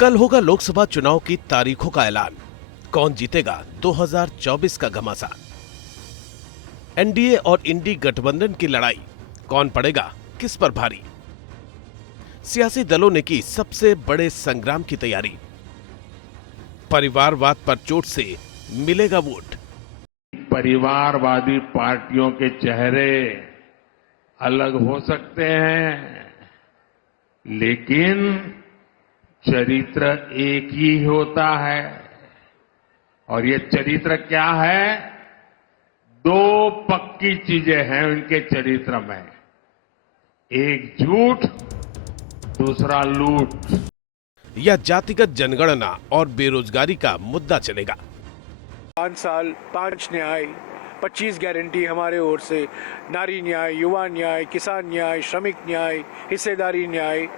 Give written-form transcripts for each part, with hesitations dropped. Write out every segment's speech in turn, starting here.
कल होगा लोकसभा चुनाव की तारीखों का ऐलान। कौन जीतेगा 2024 का घमासान। एनडीए और इंडी गठबंधन की लड़ाई, कौन पड़ेगा किस पर भारी। सियासी दलों ने की सबसे बड़े संग्राम की तैयारी। परिवारवाद पर चोट से मिलेगा वोट। परिवारवादी पार्टियों के चेहरे अलग हो सकते हैं, लेकिन चरित्र एक ही होता है। और ये चरित्र क्या है? दो पक्की चीजें हैं उनके चरित्र में, एक झूठ, दूसरा लूट। या जातिगत जनगणना और बेरोजगारी का मुद्दा चलेगा। 5 साल 5 न्याय, 25 गारंटी हमारे ओर से, नारी न्याय, युवा न्याय, किसान न्याय, श्रमिक न्याय, हिस्सेदारी न्याय,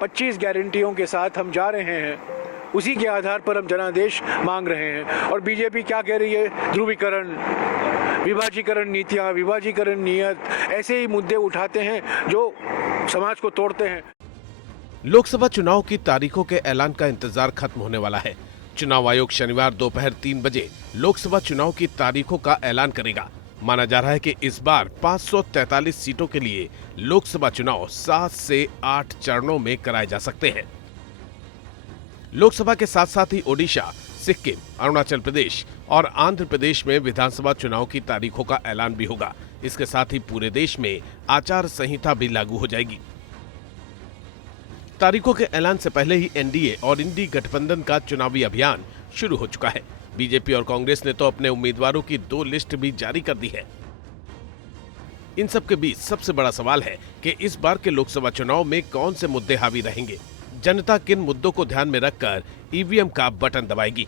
25 गारंटियों के साथ हम जा रहे हैं। उसी के आधार पर हम जनादेश मांग रहे हैं। और बीजेपी क्या कह रही है? ध्रुवीकरण, विभाजीकरण नीतियां, विभाजीकरण नियत, ऐसे ही मुद्दे उठाते हैं जो समाज को तोड़ते हैं। लोकसभा चुनाव की तारीखों के ऐलान का इंतजार खत्म होने वाला है। चुनाव आयोग शनिवार दोपहर 3 बजे लोकसभा चुनाव की तारीखों का ऐलान करेगा। माना जा रहा है कि इस बार 543 सीटों के लिए लोकसभा चुनाव 7 से 8 चरणों में कराए जा सकते हैं। लोकसभा के साथ साथ ही ओडिशा, सिक्किम, अरुणाचल प्रदेश और आंध्र प्रदेश में विधानसभा चुनाव की तारीखों का ऐलान भी होगा। इसके साथ ही पूरे देश में आचार संहिता भी लागू हो जाएगी। तारीखों के ऐलान से पहले ही एनडीए और इंडी गठबंधन का चुनावी अभियान शुरू हो चुका है। बीजेपी और कांग्रेस ने तो अपने उम्मीदवारों की 2 लिस्ट भी जारी कर दी है। इन सब के बीच सबसे बड़ा सवाल है कि इस बार के लोकसभा चुनाव में कौन से मुद्दे हावी रहेंगे। जनता किन मुद्दों को ध्यान में रखकर ईवीएम का बटन दबाएगी।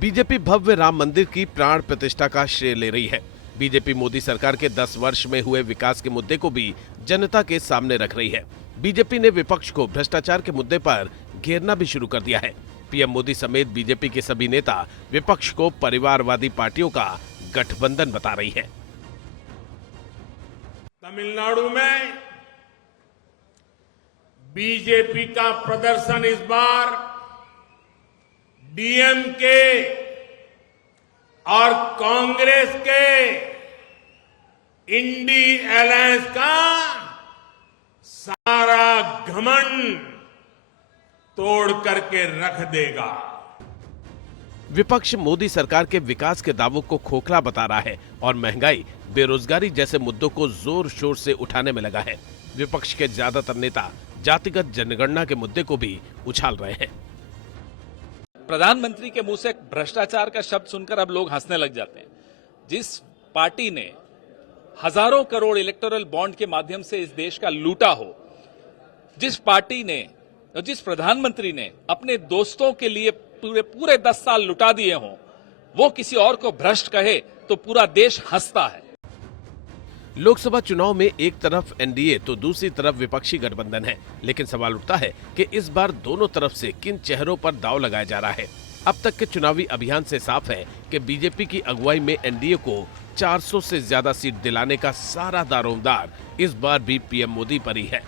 बीजेपी भव्य राम मंदिर की प्राण प्रतिष्ठा का श्रेय ले रही है। बीजेपी मोदी सरकार के 10 वर्ष में हुए विकास के मुद्दे को भी जनता के सामने रख रही है। बीजेपी ने विपक्ष को भ्रष्टाचार के मुद्दे पर घेरना भी शुरू कर दिया है। पीएम मोदी समेत बीजेपी के सभी नेता विपक्ष को परिवारवादी पार्टियों का गठबंधन बता रही है। तमिलनाडु में बीजेपी का प्रदर्शन इस बार डीएमके और कांग्रेस के इंडी अलायंस का सारा घमंड तोड़ करके रख देगा। विपक्ष मोदी सरकार के विकास के दावों को खोखला बता रहा है और महंगाई, बेरोजगारी जैसे मुद्दों को जोर शोर से उठाने में लगा है। विपक्ष के ज्यादातर नेता जातिगत जनगणना के मुद्दे को भी उछाल रहे हैं। प्रधानमंत्री के मुंह से भ्रष्टाचार का शब्द सुनकर अब लोग हंसने लग जाते हैं। जिस पार्टी ने हजारों करोड़ इलेक्टोरल बॉन्ड के माध्यम से इस देश का लूटा हो, जिस पार्टी ने और जिस प्रधानमंत्री ने अपने दोस्तों के लिए पूरे 10 साल लुटा दिए हों, वो किसी और को भ्रष्ट कहे तो पूरा देश हंसता है। लोकसभा चुनाव में एक तरफ एनडीए तो दूसरी तरफ विपक्षी गठबंधन है, लेकिन सवाल उठता है कि इस बार दोनों तरफ से किन चेहरों पर दांव लगाया जा रहा है। अब तक के चुनावी अभियान से साफ है कि बीजेपी की अगुवाई में एनडीए को 400 से ज्यादा सीट दिलाने का सारा दारोमदार इस बार भी पीएम मोदी पर ही है।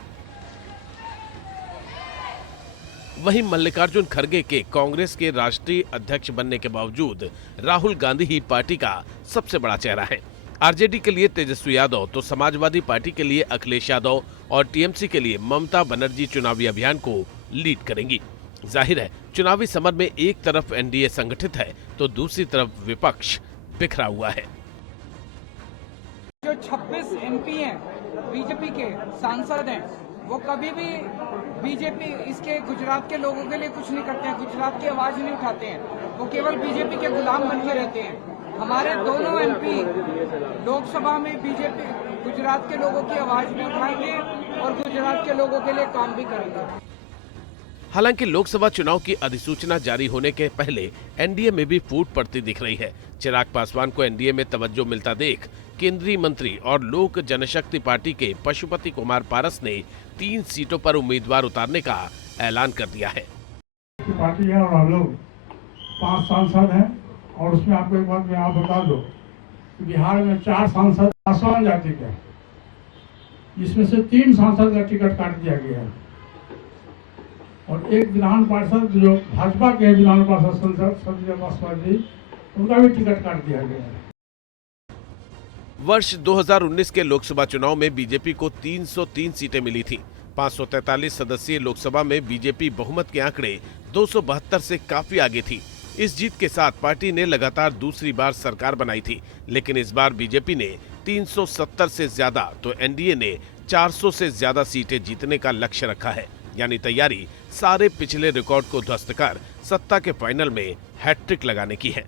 वहीं मल्लिकार्जुन खड़गे के कांग्रेस के राष्ट्रीय अध्यक्ष बनने के बावजूद राहुल गांधी ही पार्टी का सबसे बड़ा चेहरा है। आरजेडी के लिए तेजस्वी यादव तो समाजवादी पार्टी के लिए अखिलेश यादव और टीएमसी के लिए ममता बनर्जी चुनावी अभियान को लीड करेंगी। जाहिर है, चुनावी समर में एक तरफ एनडीए संगठित है तो दूसरी तरफ विपक्ष बिखरा हुआ है। जो 26 एमपी हैं, बीजेपी के सांसद हैं, वो कभी भी बीजेपी इसके गुजरात के लोगों के लिए कुछ नहीं करते हैं, गुजरात की आवाज नहीं उठाते हैं। वो केवल बीजेपी के गुलाम बन के रहते हैं। हमारे दोनों एमपी लोकसभा में बीजेपी गुजरात के लोगों की आवाज भी उठाएंगे और गुजरात के लोगों के लिए काम भी करेंगे। हालांकि लोकसभा चुनाव की अधिसूचना जारी होने के पहले एनडीए में भी फूट पड़ती दिख रही है। चिराग पासवान को एनडीए में तवज्जो मिलता देख केंद्रीय मंत्री और लोक जनशक्ति पार्टी के पशुपति कुमार पारस ने 3 सीटों पर उम्मीदवार उतारने का ऐलान कर दिया है। पार्टी है और हम लोग 5 सांसद हैं और उसमें आपको एक बात मैं आप बता दो, बिहार में 4 सांसद पासवान जाति के, जिसमें से 3 सांसद का टिकट काट दिया गया है। और एक विधान पार्षद जो भाजपा के विधान पार्षद संसद संजय पासवान, उनका भी टिकट काट दिया गया है। वर्ष 2019 के लोकसभा चुनाव में बीजेपी को 303 सीटें मिली थी। 543 सदस्यीय लोकसभा में बीजेपी बहुमत के आंकड़े 272 से काफी आगे थी। इस जीत के साथ पार्टी ने लगातार दूसरी बार सरकार बनाई थी, लेकिन इस बार बीजेपी ने 370 से ज्यादा तो एनडीए ने 400 से ज्यादा सीटें जीतने का लक्ष्य रखा है। यानी तैयारी सारे पिछले रिकॉर्ड को ध्वस्त कर सत्ता के फाइनल में हैट्रिक लगाने की है।